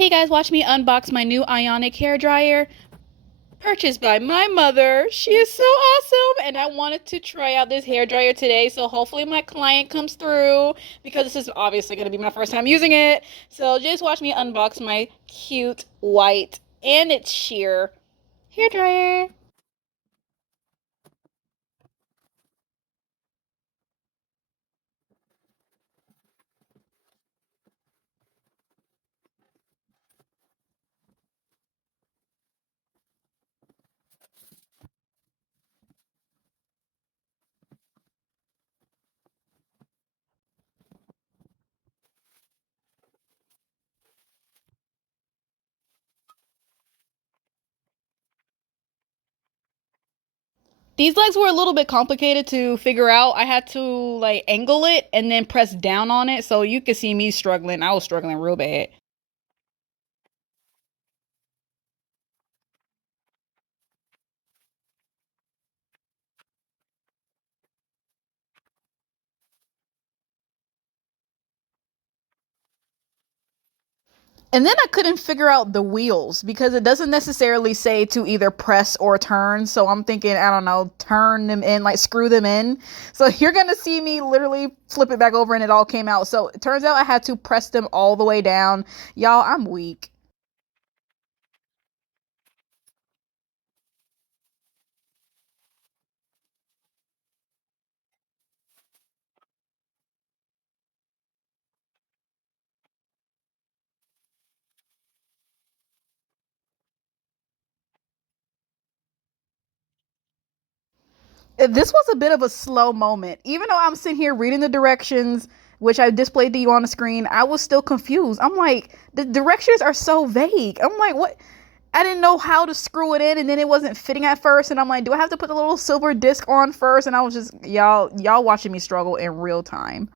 Hey guys, watch me unbox my new Ionic hair dryer purchased by my mother. She is so awesome, and I wanted to try out this hair dryer today, so hopefully my client comes through because this is obviously going to be my first time using it. So just watch me unbox my cute white and it's sheer hair dryer. These legs were a little bit complicated to figure out. I had to like angle it and then press down on it, so you could see me struggling. I was struggling real bad. And then I couldn't figure out the wheels because it doesn't necessarily say to either press or turn. So I'm thinking, I don't know, turn them in, like screw them in. So you're going to see me literally flip it back over and it all came out. So it turns out I had to press them all the way down. Y'all, I'm weak. This was a bit of a slow moment. Even though I'm sitting here reading the directions, which I displayed to you on the screen, I was still confused. I'm like, the directions are so vague. I'm like, what? I didn't know how to screw it in, and then it wasn't fitting at first. And I'm like, do I have to put the little silver disc on first? And I was just, y'all watching me struggle in real time.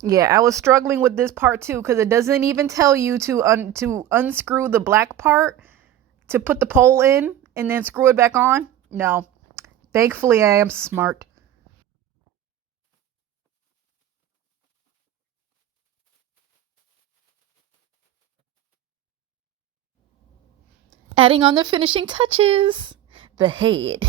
Yeah, I was struggling with this part too because it doesn't even tell you to unscrew the black part to put the pole in and then screw it back on. No, thankfully I am smart. Adding on the finishing touches, the head.